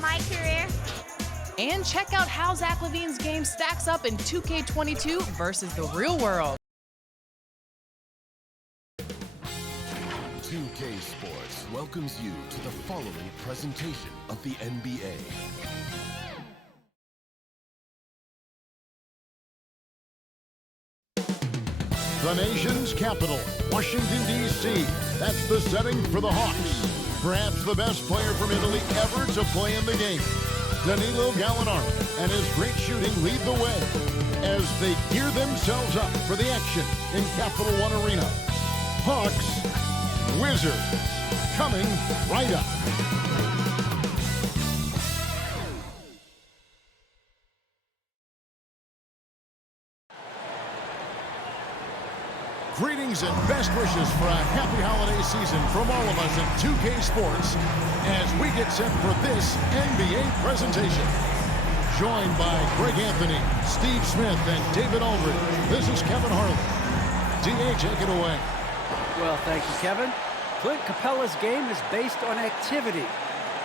My career. And check out how Zach LaVine's game stacks up in 2K22 versus the real world. 2K Sports welcomes you to the following presentation of the NBA. The nation's capital, Washington, D.C. That's the setting for the Hawks. Perhaps the best player from Italy ever to play in the game. Danilo Gallinari and his great shooting lead the way as they gear themselves up for the action in Capital One Arena. Hawks, Wizards, coming right up. Greetings and best wishes for a happy holiday season from all of us at 2K Sports as we get set for this NBA presentation. Joined by Greg Anthony, Steve Smith, and David Aldridge, this is Kevin Harlan. DA, take it away. Well, thank you, Kevin. Clint Capella's game is based on activity.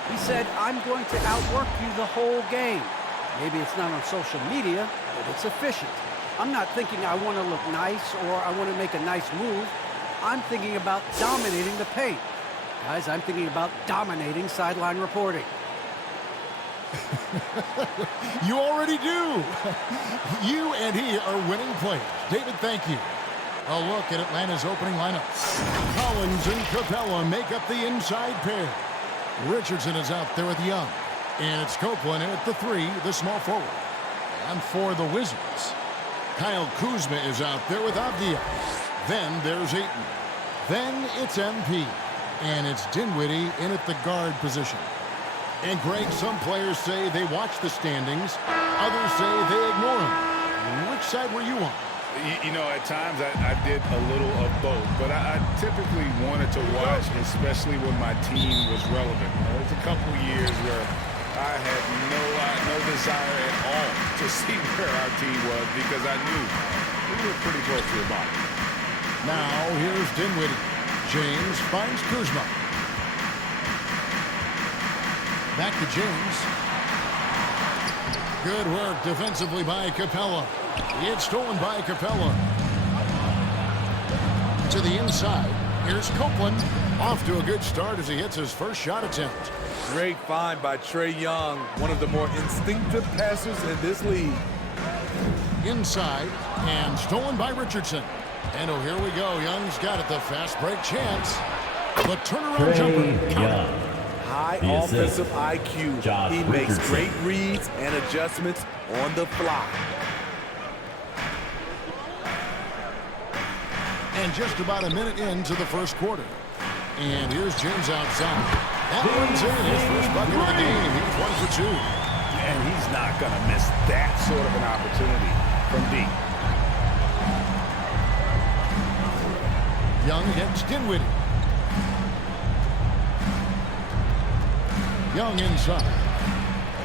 He said, I'm going to outwork you the whole game. Maybe it's not on social media, but it's efficient. I'm not thinking I want to look nice or I want to make a nice move. I'm thinking about dominating the paint. Guys, I'm thinking about dominating sideline reporting. You already do. You and he are winning players. David, thank you. A look at Atlanta's opening lineup. Collins and Capella make up the inside pair. Richardson is out there with Young. And it's Copeland in at the 3, the small forward. And for the Wizards, Kyle Kuzma is out there with Avdia. Then there's Ayton. Then it's MP. And it's Dinwiddie in at the guard position. And Greg, some players say they watch the standings. Others say they ignore them. Which side were you on? You know, at times I did a little of both. But I typically wanted to watch, especially when my team was relevant. There was a couple years where I had no desire at all to see where our team was because I knew we were pretty close to the bottom. Now here's Dinwiddie. James finds Kuzma. Back to James. Good work defensively by Capella. It's stolen by Capella. To the inside. Here's Copeland. Off to a good start as he hits his first shot attempt. Great find by Trae Young, one of the more instinctive passers in this league. Inside, and stolen by Richardson. And oh, here we go. Young's got it, the fast break chance. The turnaround jumper. High offensive IQ. He makes great reads and adjustments on the fly. And just about a minute into the first quarter. And here's James outside. That one's in his first bucket of the game. He's 1 for 2. And he's not going to miss that sort of an opportunity from deep. Young against Dinwiddie. Young inside.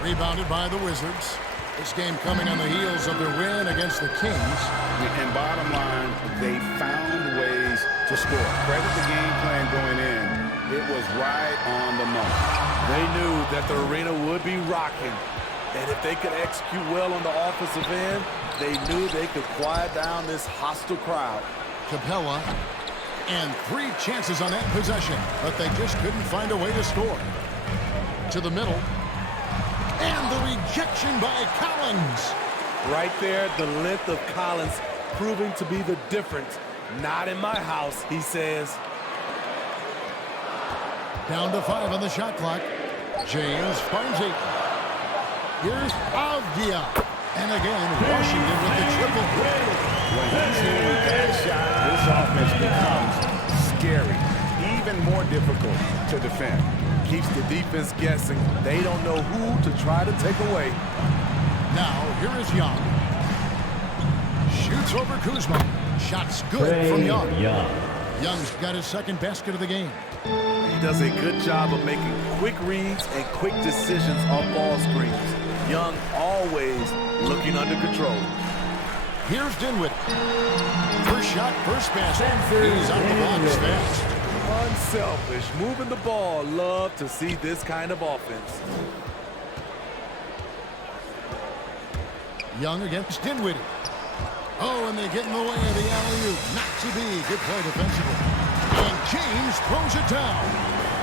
Rebounded by the Wizards. This game coming on the heels of their win against the Kings. And bottom line, they found ways to score. Credit the game plan going in. It was right on the money. They knew that the arena would be rocking. And if they could execute well on the offensive end, they knew they could quiet down this hostile crowd. Capella. And 3 chances on that possession, but they just couldn't find a way to score. To the middle. And the rejection by Collins. Right there, the length of Collins proving to be the difference. Not in my house, he says. Down to 5 on the shot clock. James finds 8. Here's Avdia. And again, Washington with the triple. When he's hitting that shot, this offense becomes scary. Even more difficult to defend. Keeps the defense guessing. They don't know who to try to take away. Now, here is Young. Shoots over Kuzma. Shot's good from Young. Young's got his second basket of the game. He does a good job of making quick reads and quick decisions off ball screens. Young always looking under control. Here's Dinwiddie. First shot, first pass. He's out the box fast. Unselfish, moving the ball. Love to see this kind of offense. Young against Dinwiddie. Oh, and they get in the way of the alley-oop. Not to be. Good play defensively. And James throws it down.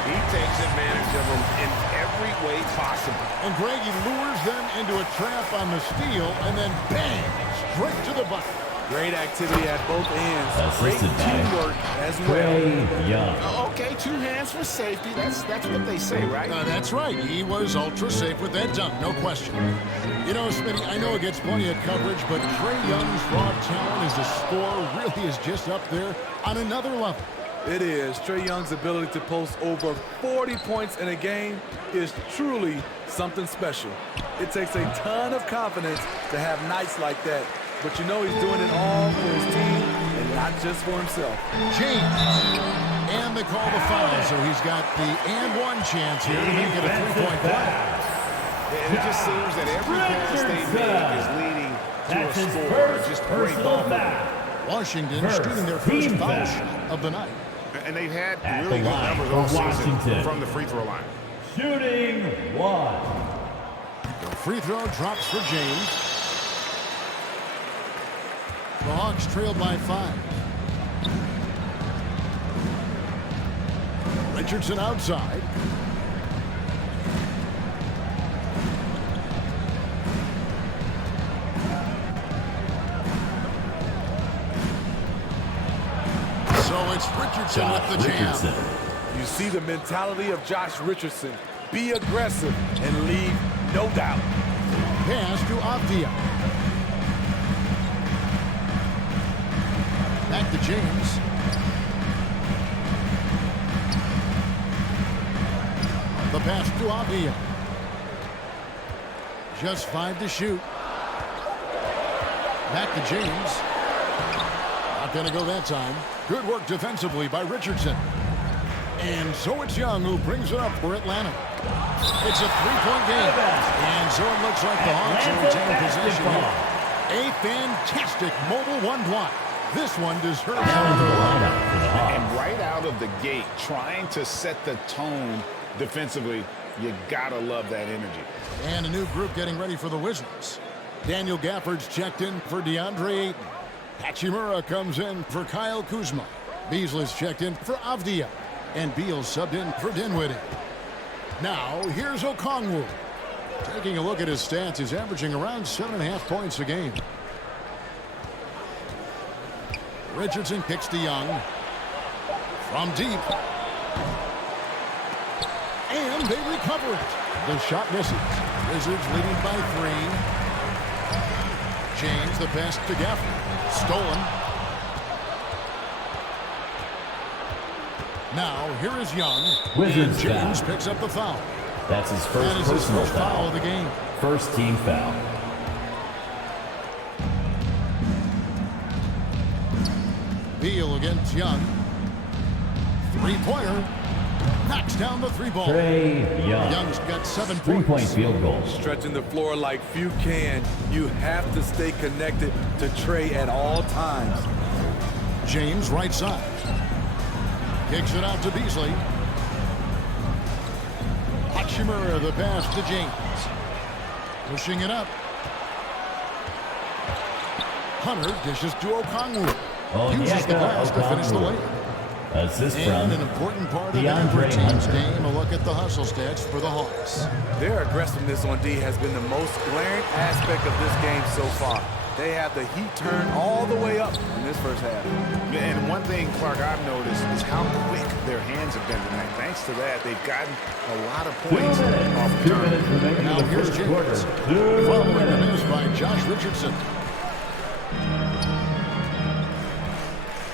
He takes advantage of them in every way possible. And Greg, he lures them into a trap on the steal, and then bang, straight to the bucket. Great activity at both ends. Great Assisted by teamwork as well. Trae Young. Okay, 2 hands for safety. That's what they say, right? That's right. He was ultra safe with that dunk, no question. You know, Smitty, I know it gets plenty of coverage, but Trae Young's raw talent as a scorer really is just up there on another level. It is. Trae Young's ability to post over 40 points in a game is truly something special. It takes a ton of confidence to have nights like that. But you know he's doing it all for his team and not just for himself. James. And they call the foul, so he's got the and one chance here to make it a 3-point play. And it just seems that every pass they make is leading to a score. Just great ball movement. Washington shooting their first foul shot of the night. And they've had really good numbers all season from the free throw line. Shooting 1. The free throw drops for James. The Hawks trailed by 5. Richardson outside. So it's Richardson with the jam. You see the mentality of Josh Richardson. Be aggressive and leave no doubt. Pass to Avdia. Back to James. The pass to Avdia. Just 5 to shoot. Back to James. Not going to go that time. Good work defensively by Richardson. And so it's Young who brings it up for Atlanta. It's a 3-point game. And so it looks like the Hawks are retaining possession here. A fantastic mobile 1 block. This one deserves another lineup. And right out of the gate, trying to set the tone defensively, you gotta love that energy. And a new group getting ready for the Wizards. Daniel Gafford's checked in for DeAndre Ayton. Hachimura comes in for Kyle Kuzma. Beasley's checked in for Avdia. And Beal subbed in for Dinwiddie. Now, here's Okongwu. Taking a look at his stats, he's averaging around 7.5 points a game. Richardson kicks to Young. From deep. And they recover it. The shot misses. Wizards leading by 3. James, the pass to Gafford. Stolen. Now, here is Young. Wizards James foul. picks up the foul. That's his first That is his personal first foul of the game. First team foul. Beal against Young. 3-pointer. Knocks down the 3-ball. Trae Young. Young's got 7 3-point points. field goal. Stretching the floor like few can. You have to stay connected to Trae at all times. James right side. Kicks it out to Beasley. Hachimura the pass to James. Pushing it up. Hunter dishes to Okongwu. Uses the glass to finish the layup. Assist And from an important part of DeAndre every team's Hunter. game, a look at the hustle stats for the Hawks. Their aggressiveness on D has been the most glaring aspect of this game so far. They have the heat turned all the way up in this first half. And one thing, Clark, I've noticed is how quick their hands have been tonight. Thanks to that, they've gotten a lot of points off the 2 minutes turn. remaining Now in the here's first James. quarter. Following the miss by Josh Richardson.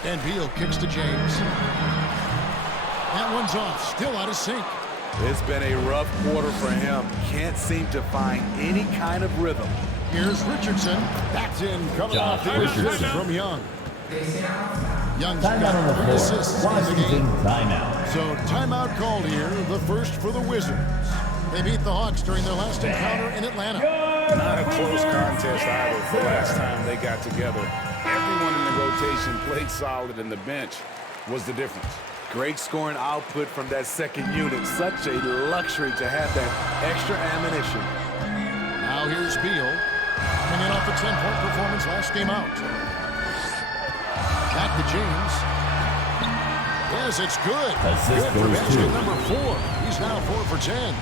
And Beal kicks to James. That one's off, still out of sync. It's been a rough quarter for him. Can't seem to find any kind of rhythm. Here's Richardson. That's in, coming off the assist from Young. Young's Timeout on got the 3 floor. assists in the Washington game. timeout. So timeout called here, the first for the Wizards. They beat the Hawks during their last encounter in Atlanta. Not a close contest either the last time they got together. Everyone in the rotation played solid, and the bench was the difference. Great scoring output from that second unit. Such a luxury to have that extra ammunition. Now here's Beal, coming off a 10-point performance last game out. Back to James. Yes, it's good. Assist Good for goes basket to. number 4. He's now 4 for 10.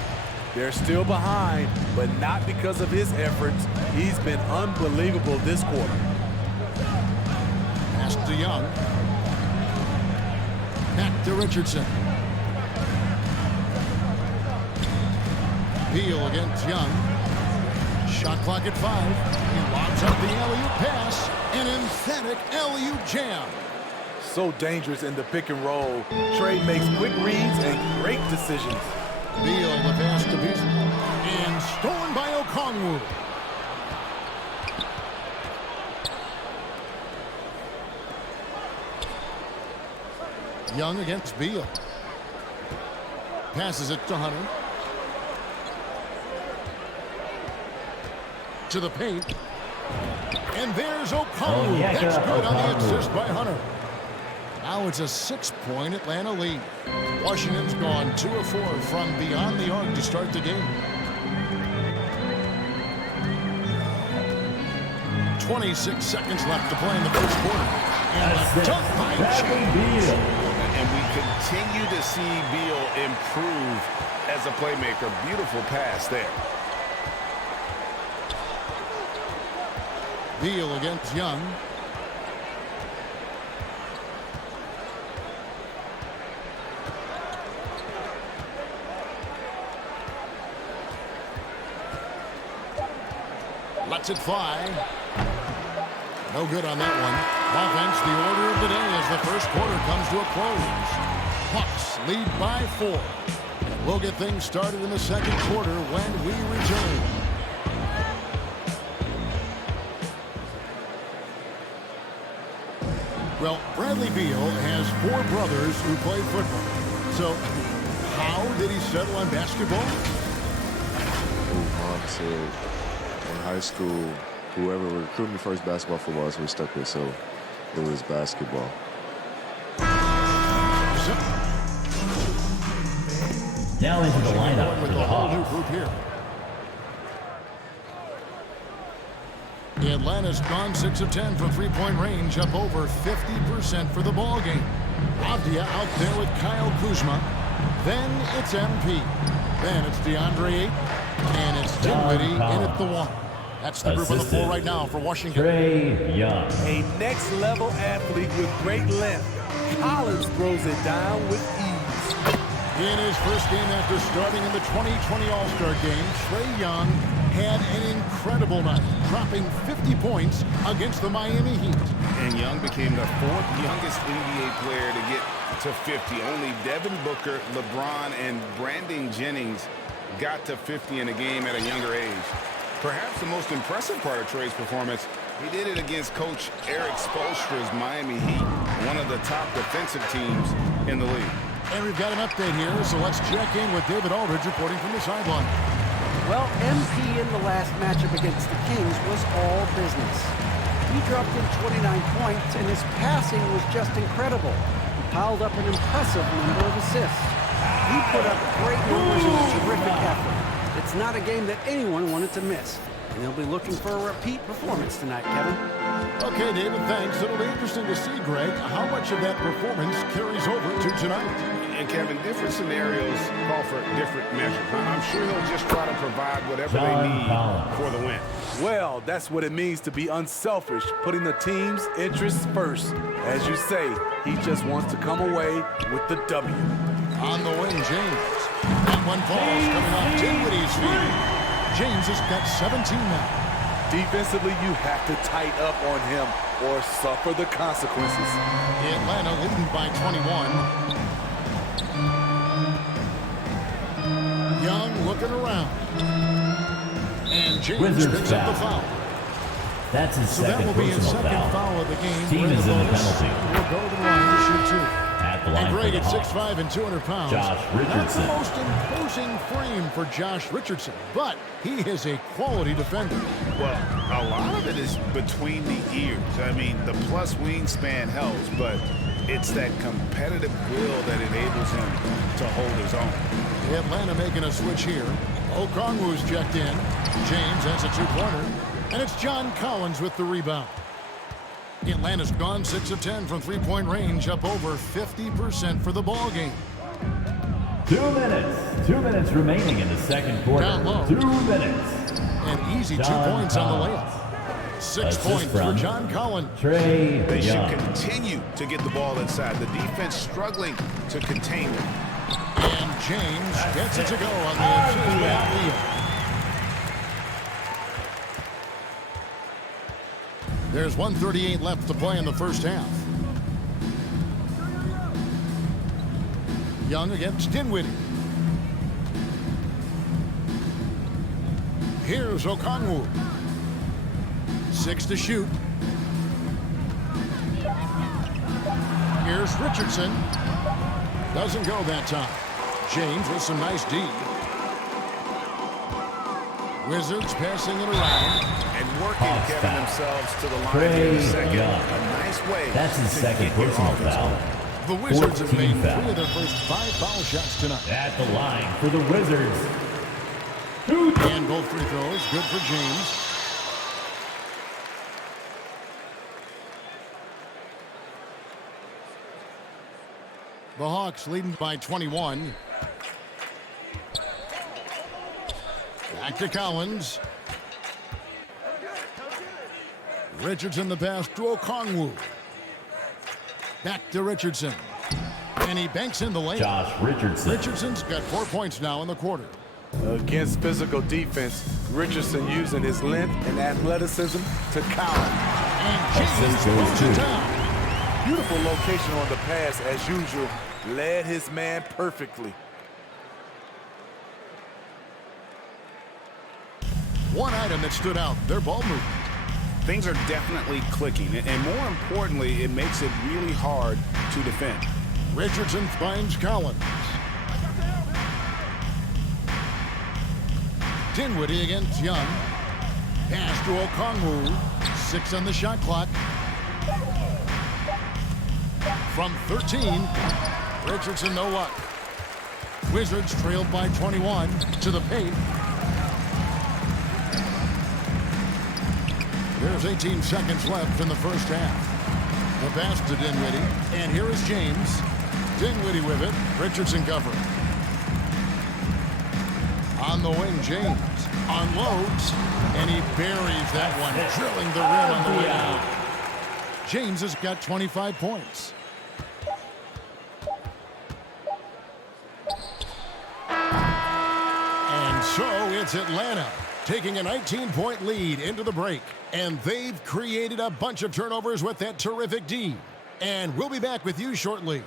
They're still behind, but not because of his efforts. He's been unbelievable this quarter. Pass to Young. Back to Richardson. Beal against Young. Shot clock at 5. He lobs up the alley-oop pass. An emphatic alley-oop jam. So dangerous in the pick and roll. Trae makes quick reads and great decisions. Beal the pass to Beasley. And stolen by Okongwu. Young against Beal. Passes it to Hunter. To the paint. And there's Okongwu. yeah, That's good on the Okongwu. assist by Hunter. Now it's a 6-point Atlanta lead. Washington's gone 2 of 4 from beyond the arc to start the game. 26 seconds left to play in the first quarter. And a dunk by James. Beal. And we continue to see Beal improve as a playmaker. Beautiful pass there. Beal against Young. Lets it fly. No good on that one. Offense, the order of the day as the first quarter comes to a close. Hawks lead by 4. We'll get things started in the second quarter when we return. Well, Bradley Beal has 4 brothers who play football. So, how did he settle on basketball? Mom said in high school, whoever recruited me first, basketball, football, that's what we stuck with. So it was basketball. Now into the lineup With for a the whole new Hawks. group here. Atlanta's gone 6 of 10 from three-point range, up over 50% for the ball game. Avdia out there with Kyle Kuzma. Then it's MP. Then it's DeAndre Ayton. And it's Dinwiddie in at the 1. That's the group on the floor Assisted. right now for Washington. Trae Young. A next-level athlete with great length. Collins throws it down with ease. In his first game after starting in the 2020 All-Star game, Trae Young had an incredible night, dropping 50 points against the Miami Heat. And Young became the 4th youngest NBA player to get to 50. Only Devin Booker, LeBron, and Brandon Jennings got to 50 in a game at a younger age. Perhaps the most impressive part of Trae's performance, he did it against Coach Eric Spoelstra's Miami Heat, one of the top defensive teams in the league. And we've got an update here, so let's check in with David Aldridge reporting from the sideline. Well, MP in the last matchup against the Kings was all business. He dropped in 29 points, and his passing was just incredible. He piled up an impressive number of assists. He put up great numbers in a terrific effort. It's not a game that anyone wanted to miss, and they'll be looking for a repeat performance tonight, Kevin. Okay, David, thanks. It'll be interesting to see, Greg, how much of that performance carries over to tonight. And Kevin, different scenarios call for different measures. I'm sure he'll just try to provide whatever they John need Collins. for the win. Well, that's what it means to be unselfish, putting the team's interests first. As you say, he just wants to come away with the W. On the wing, James. That one falls coming off Dinwiddie's feet. James has got 17 now. Defensively, you have to tighten up on him or suffer the consequences. Atlanta leading by 21. Young looking around. And James Wizards picks up the foul. foul. That's his So that second will be his personal second foul. foul of the game. Team With is the in the bonus, penalty. We'll go to the line to shoot 2. At the line And for Greg the at Hawks. 6'5" and 200 pounds. Josh Not the Richardson. most imposing frame for Josh Richardson, but he is a quality defender. Well, a lot of it is between the ears. I mean, the plus wingspan helps, but it's that competitive will that enables him to hold his own. Atlanta making a switch here. Okongwu's checked in. James has a two-pointer. And it's John Collins with the rebound. Atlanta's gone 6 of 10 from three-point range, up over 50% for the ball game. 2 minutes. 2 minutes remaining in the second quarter. Down low. 2 minutes. And easy 2 John points on the Collins. layup. 6 Assist points for from John Collins. Trae They should Young. continue to get the ball inside. The defense struggling to contain them. And James gets it to go on the assist layup. There's 1:38 left to play in the first half. Young against Dinwiddie. Here's Okongwu. 6 to shoot. Here's Richardson. Doesn't go that time. James with some nice D. Wizards passing it around. And working, Hawks getting foul. themselves to the line Trae here in a second. Young. A nice way. That's his to second get your personal offense foul. going. The Wizards have 14 made fouls. 3 of their first 5 foul shots tonight. At the line for the Wizards. And both free throws, good for James. The Hawks leading by 21. Back to Collins. Richardson the pass to Okongwu. Back to Richardson. And he banks in the layup. Josh Richardson. Richardson's got 4 points now in the quarter. Against physical defense, Richardson using his length and athleticism to counter. And James Assist goes throws it to- down. Beautiful location on the pass, as usual. Led his man perfectly. One item that stood out, their ball movement. Things are definitely clicking. And more importantly, it makes it really hard to defend. Richardson finds Collins. Dinwiddie against Young. Pass to Okongwu. 6 on the shot clock. From 13, Richardson no luck. Wizards trailed by 21 to the paint. There's 18 seconds left in the first half. The pass to Dinwiddie. And here is James. Dinwiddie with it. Richardson covering. On the wing, James unloads. And he buries that one, drilling the rim on the way out. James has got 25 points. And so it's Atlanta taking a 19-point lead into the break. And they've created a bunch of turnovers with that terrific D. And we'll be back with you shortly.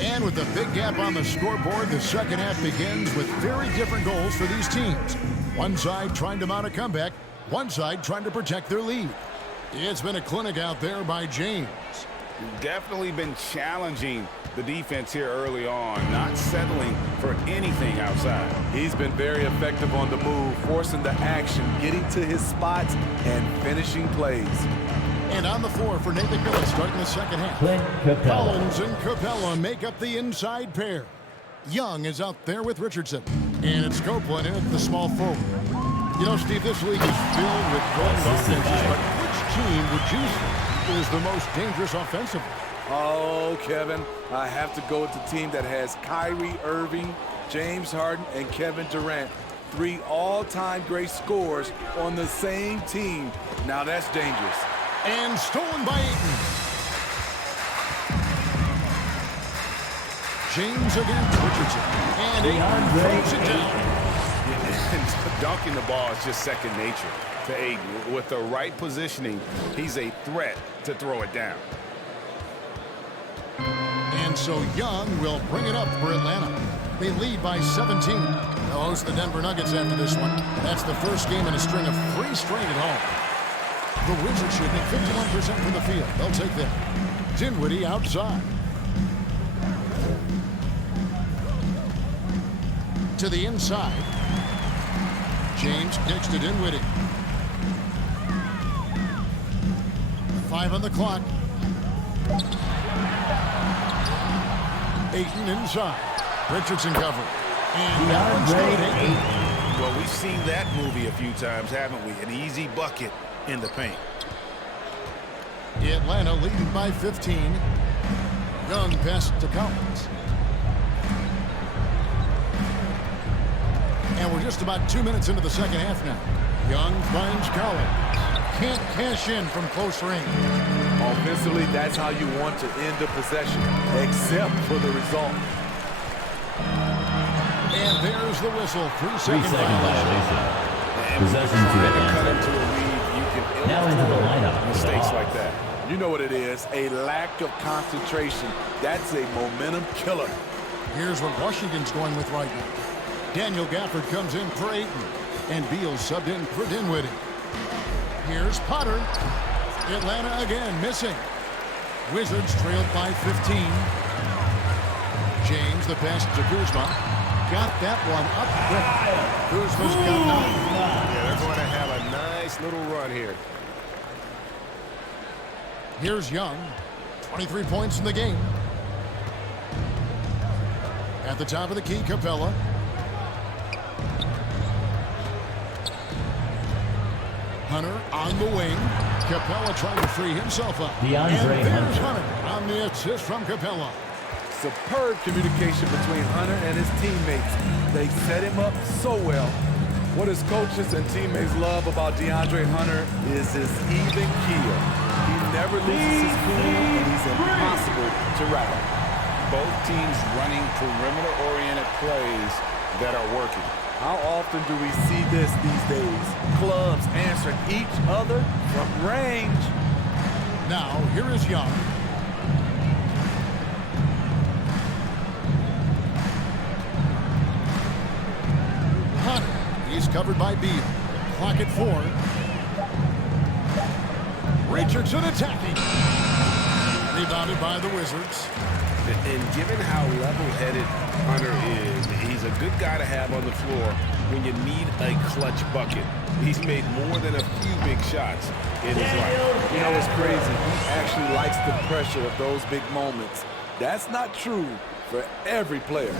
And with the big gap on the scoreboard, the second half begins with very different goals for these teams. One side trying to mount a comeback, one side trying to protect their lead. It's been a clinic out there by James. Definitely been challenging the defense here early on, not settling for anything outside. He's been very effective on the move, forcing the action, getting to his spots, and finishing plays. And on the floor for Nate McMillan starting the second half. Clint Capella. Collins and Capella make up the inside pair. Young is out there with Richardson. And it's Copeland in at the small forward. You know, Steve, this league is filled with golden offenses, but which team would you say is the most dangerous offensively? Oh, Kevin, I have to go with the team that has Kyrie Irving, James Harden, and Kevin Durant. 3 all-time great scorers on the same team. Now that's dangerous. And stolen by Ayton. James against Richardson. And Ayton throws it down. Dunking the ball is just second nature to Ayton. With the right positioning, he's a threat to throw it down. And so Young will bring it up for Atlanta. They lead by 17. They'll host the Denver Nuggets after this one. That's the first game in a string of 3 straight at home. The Wizards shooting 51% from the field. They'll take that. Dinwiddie outside. To the inside. James kicks to Dinwiddie. 5 on the clock. Ayton inside. Richardson covered. And that one's good. Well, we've seen that movie a few times, haven't we? An easy bucket in the paint. Atlanta leading by 15. Young pass to Collins. And we're just about 2 minutes into the second half now. Young finds Collins. Can't cash in from close range. Offensively, that's how you want to end the possession, except for the result. And there's the whistle. 3 3-second violation. Possession to Atlanta. Now into the lineup. Mistakes like that. You know what it is, a lack of concentration. That's a momentum killer. Here's what Washington's going with right now. Daniel Gafford comes in for Ayton. And Beal subbed in for Dinwiddie. Here's Potter. Atlanta again missing. Wizards trailed by 15. James, the pass to Kuzma. Got that one up quick. Kuzma's got 9. Yeah, they're going to have a nice little run here. Here's Young. 23 points in the game. At the top of the key, Capella. Hunter on the wing. Capella trying to free himself up. DeAndre and there's Hunter Hunter on the assist from Capella. Superb communication between Hunter and his teammates. They set him up so well. What his coaches and teammates love about DeAndre Hunter is his even keel. He never loses his cool, and he's impossible to rattle. Both teams running perimeter-oriented plays that are working. How often do we see this these days? Clubs answering each other from range. Now, here is Young. Hunter. He's covered by Beal. Clock at 4. Richardson attacking. Rebounded by the Wizards. And given how level-headed Hunter is, he's a good guy to have on the floor when you need a clutch bucket. He's made more than a few big shots in his life. You know, it's crazy. He actually likes the pressure of those big moments. That's not true for every player.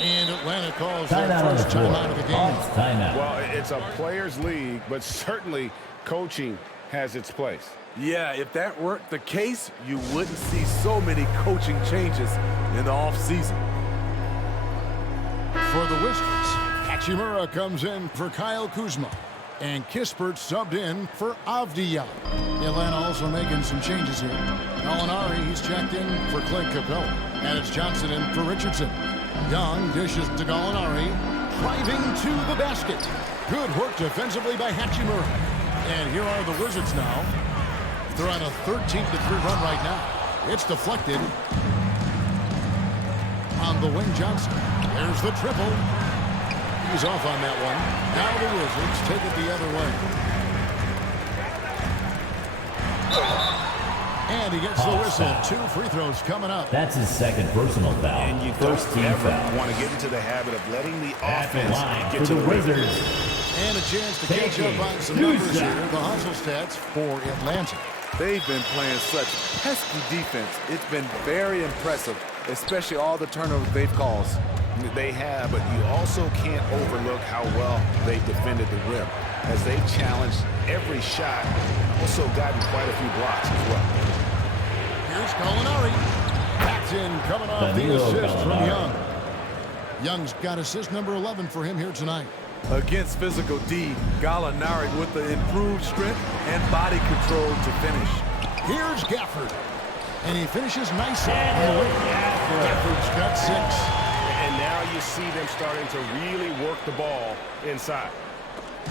And Atlanta calls timeout their on the first floor. timeout of the game. Timeout. Well, it's a players' league, but certainly coaching has its place. Yeah, if that weren't the case, you wouldn't see so many coaching changes in the offseason. For the Wizards, Hachimura comes in for Kyle Kuzma. And Kispert subbed in for Avdija. Atlanta also making some changes here. Gallinari, he's checked in for Clint Capella. And it's Johnson in for Richardson. Young dishes to Gallinari. Driving to the basket. Good work defensively by Hachimura. And here are the Wizards now. They're on a 13-3 run right now. It's deflected. On the wing, Johnson. There's the triple. He's off on that one. Now the Wizards take it the other way. And he gets the whistle. 2 free throws coming up. That's his second personal foul. And you First team ever foul. want to get into the habit of letting the At the offense line get for to the the rim. Wizards. And a chance to catch up on some numbers here. The hustle stats for Atlanta. They've been playing such pesky defense. It's been very impressive, especially all the turnovers they've caused. They have, but you also can't overlook how well they've defended the rim, as they've challenged every shot, also gotten quite a few blocks as well. Here's Gallinari. Backed in, coming off the Danilo assist from Gallinari. Young. Young's got assist number 11 for him here tonight. Against physical D, Gallinari with the improved strength and body control to finish. Here's Gafford. And he finishes nicely on the way. Gafford's got 6. And now you see them starting to really work the ball inside.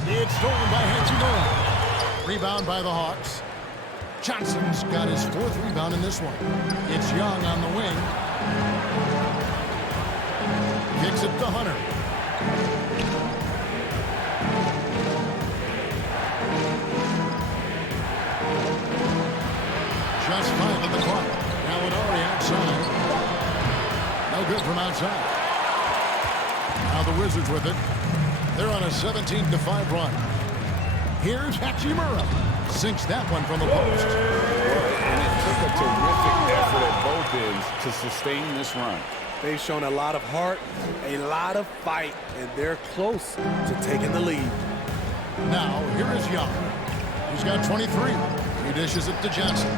It's stolen by Hachimura. Rebound by the Hawks. Johnson's got his 4th rebound in this one. It's Young on the wing. Kicks it to Hunter. Just 5 on the clock. Now it already outside. No good from outside. Now the Wizards with it. They're on a 17-5 run. Here's Hachimura. Sinks that one from the post. And it took a terrific effort at both ends to sustain this run. They've shown a lot of heart, a lot of fight, and they're close to taking the lead. Now, here is Young. He's got 23. He dishes it to Johnson.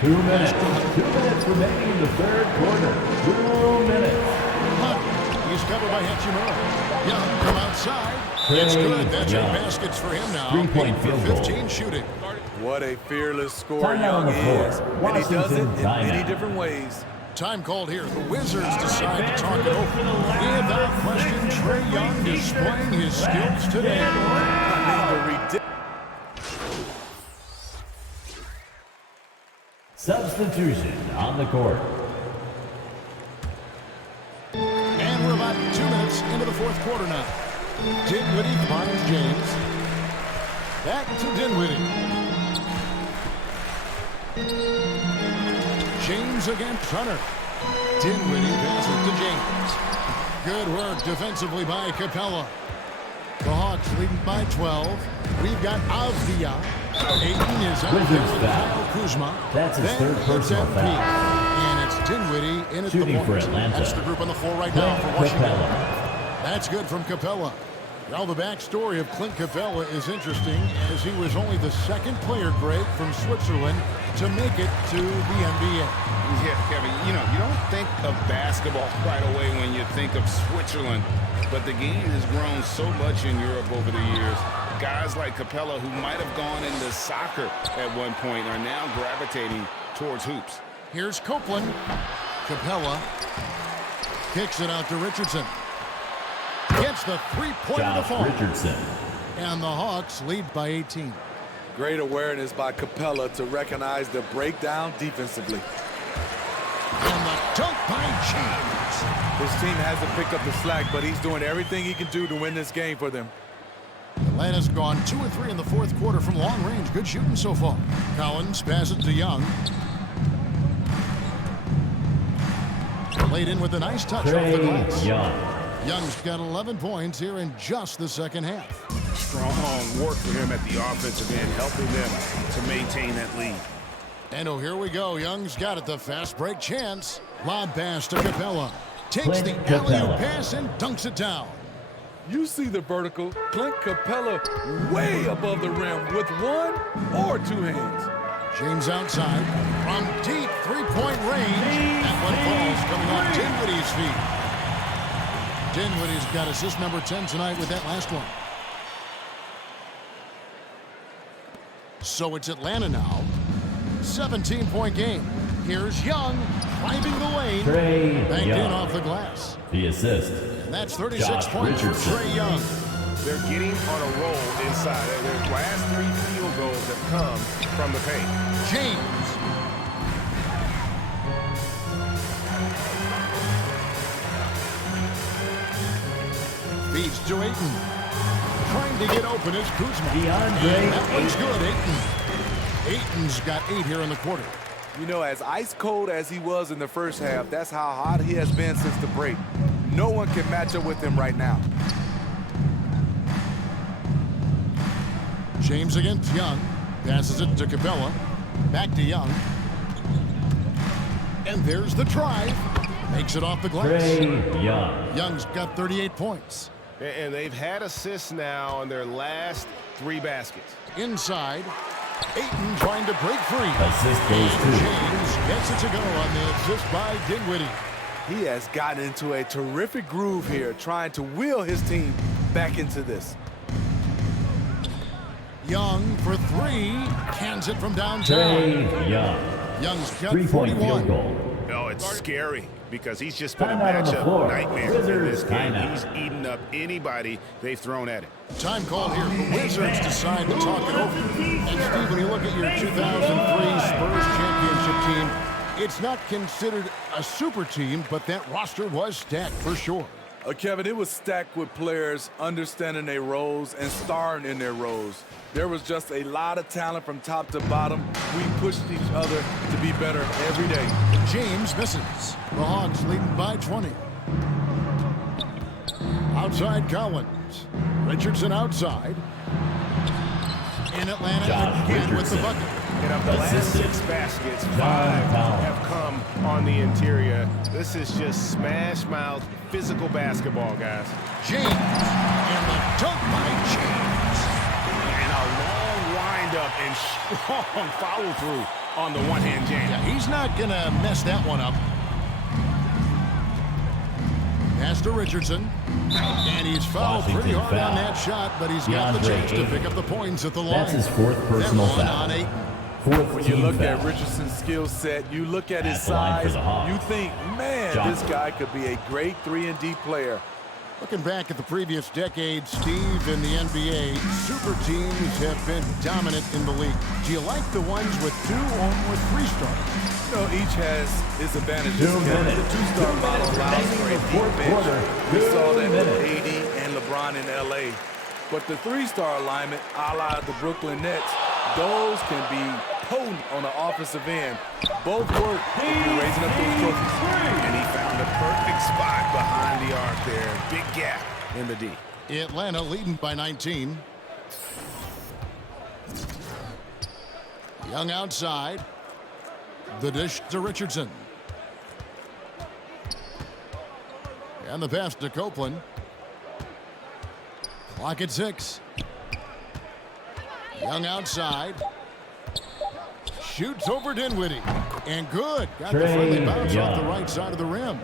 Two minutes remaining in the third quarter. 2 minutes. He's covered by Hachimura. Young from outside. Trae It's good. That's 8 Young. baskets for him now. 3-point 8 for field goal. 15 shooting. What a fearless scorer Timeout on Young the floor. is, and he does Washington it in many timeout. different ways. Time called here. The Wizards decide to talk it over. Without question, Trae Young displaying his skills today. Substitution on the court. And we're about 2 minutes into the fourth quarter now. Dinwiddie finds James. Back to Dinwiddie. James against Hunter. Dinwiddie passes to James. Good work defensively by Capella. The Hawks leading by 12. We've got Avdia. Ayton is out there Wizards with foul. Kyle Kuzma. That's his Then third it's personal MP. foul. And it's Dinwiddie in at the Shooting for point. Atlanta. That's the group on the floor right now for Clint Washington. Capella. That's good from Capella. Now the backstory of Clint Capella is interesting, as he was only the second player, Greg, from Switzerland to make it to the NBA. Yeah, Kevin, you don't think of basketball right away when you think of Switzerland, but the game has grown so much in Europe over the years. Guys like Capella, who might have gone into soccer at one point, are now gravitating towards hoops. Here's Copeland. Capella kicks it out to Richardson. Gets the three-pointer to Josh fall. Richardson. And the Hawks lead by 18. Great awareness by Capella to recognize the breakdown defensively. And the dunk by James. His team hasn't picked up the slack, but he's doing everything he can do to win this game for them. Atlanta's gone 2 of 3 in the fourth quarter from long range. Good shooting so far. Collins passes to Young. Played in with a nice touch off the Trae glass. Young. Young's got 11 points here in just the second half. Strong work for him at the offensive end, helping them to maintain that lead. And oh, here we go. Young's got it. The fast break chance. Lob pass to Capella. Takes Clint the Capella. alley-oop pass and dunks it down. You see the vertical. Clint Capella way above the rim with one or two hands. James outside from deep three-point range. That one falls coming off Dinwiddie's feet. Dinwiddie's got assist number 10 tonight with that last one. So it's Atlanta now. 17-point game. Here's Young driving the lane. Trae Banked in Young. off the glass. The assist. And that's 36 Josh points Richardson. for Trae Young. They're getting on a roll inside. Their last 3 field goals have come from the paint. James. Feeds to Ayton. Trying to get open is Kuzma. DeAndre And that one's Ayton. good. Ayton's got 8 here in the quarter. You know, as ice cold as he was in the first half, that's how hot he has been since the break. No one can match up with him right now. James against Young. Passes it to Capella. Back to Young. And there's the drive. Makes it off the glass. Trae Young. Young's got 38 points. And they've had assists now on their last 3 baskets. Inside. Ayton trying to break free. Assist goes to James gets it to go on the assist by Dinwiddie. He has gotten into a terrific groove here, trying to wheel his team back into this. Young for 3. Cans it from downtown. Trae Young. Young's got 3-point 41. field goal. Oh, it's scary because he's just been a Timeout on the matchup floor. nightmare in Wizards this game. timeout. He's eaten up anybody they've thrown at him. Time called here. The Wizards decide to talk it over. And Steve, when you look at your 2003 Spurs championship team, it's not considered a super team, but that roster was stacked for sure. Kevin, it was stacked with players understanding their roles and starring in their roles. There was just a lot of talent from top to bottom. We pushed each other to be better every day. James misses. The Hawks leading by 20. Outside Collins. Richardson outside. And Atlanta Josh again with the Richardson. bucket. And of the last 6 baskets, 5 have come on the interior. This is just smash-mouth, physical basketball, guys. James. And the dunk by James. And a long wind-up and strong follow-through on the one-hand James. Yeah, he's not going to mess that one up. Pass to Richardson. And he's fouled pretty hard on that shot, but he's got the chance to pick up the points at the line. That's his 4th personal That one foul. on 8. 4th When you team look foul. at Richardson's skill set, you look at his That's the line for size, the Hawks. you think, man, Johnson. this guy could be a great 3-and-D player. Looking back at the previous decade, Steve, in the NBA, super teams have been dominant in the league. Do you like the ones with 2 or more 3 stars? You know, each has its advantages. 2 Kevin. minutes. The 2-star 2 model minutes allows remaining for in a the deep fourth bench. quarter. We 2 saw that with minutes. AD and LeBron in LA. But the 3-star alignment, a la the Brooklyn Nets, those can be potent on the offensive end. Both work if you're raising up those trophies. And he found a perfect spot behind the arc there. Big gap in the D. Atlanta leading by 19. Young outside. The dish to Richardson. And the pass to Copeland. Clock at 6. Young outside. Shoots over Dinwiddie. And good. Got the Trae friendly bounce off the Young. right side of the rim.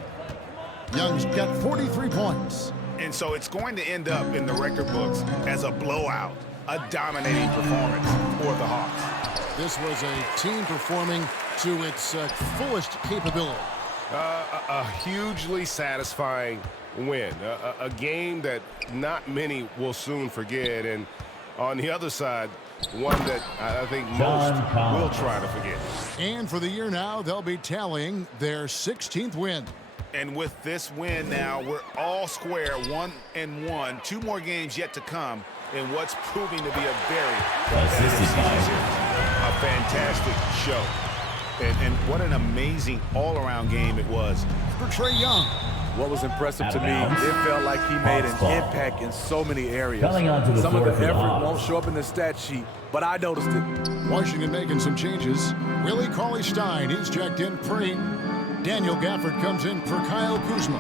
Young's got 43 points. And so it's going to end up in the record books as a blowout, a dominating performance for the Hawks. This was a team performing to its fullest capability. A hugely satisfying win, a game that not many will soon forget, and on the other side, one that I think most will try to forget. And for the year now, they'll be tallying their 16th win. And with this win now, we're all square, 1-1. 2 more games yet to come in what's proving to be a very competitive season. A fantastic show. And what an amazing all-around game it was For Trae Young. What was impressive Out to of me, bounds. it felt like he made an Hawks ball. impact in so many areas. Coming onto the Some of floor the for the effort Hawks. won't show up in the stat sheet, but I noticed it. Washington making some changes. Willie Cauley-Stein, he's checked in free. Daniel Gafford comes in for Kyle Kuzma.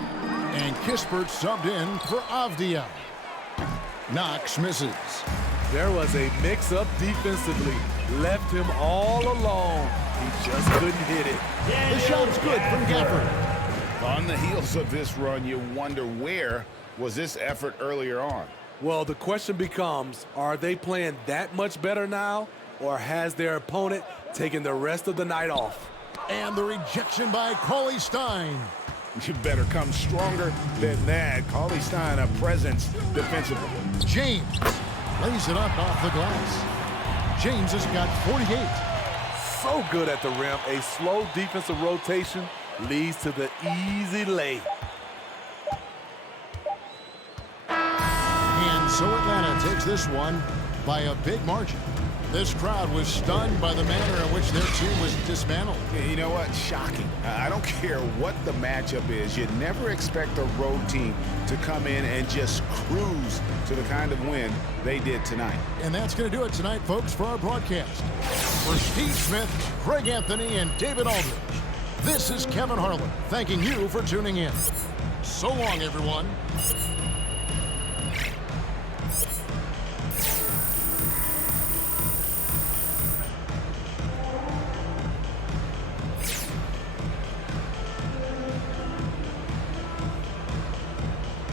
And Kispert subbed in for Avdia. Knox misses. There was a mix-up defensively. Left him all alone. He just couldn't hit it. The shot's good from Gafford. On the heels of this run, you wonder where was this effort earlier on? Well, the question becomes, are they playing that much better now, or has their opponent taken the rest of the night off? And the rejection by Cauley-Stein. You better come stronger than that. Cauley-Stein, a presence defensively. James lays it up off the glass. James has got 48. So good at the rim. A slow defensive rotation leads to the easy lay. And so Atlanta takes this one by a big margin. This crowd was stunned by the manner in which their team was dismantled. You know what? Shocking. I don't care what the matchup is. You never expect a road team to come in and just cruise to the kind of win they did tonight. And that's going to do it tonight, folks, for our broadcast. For Steve Smith, Craig Anthony, and David Aldridge, this is Kevin Harlan thanking you for tuning in. So long, everyone.